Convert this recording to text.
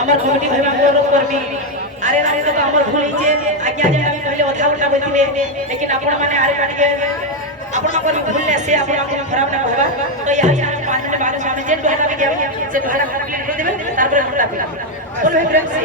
আমার কমিটি ভাই অনুরোধ করবি আরে না তো আমার ভুল হইছে আজ্ঞা যে আমি কইলে কথা উল্টা বলছিলে लेकिन आपण माने आरे पाटी आपण को भूल ले से आपण को खराब ना होगा तो यहां से 5 मिनट बाद में जे दोहरा भी गया से दोहरा कर देबे तारपर हमला बोल भाई प्रेम से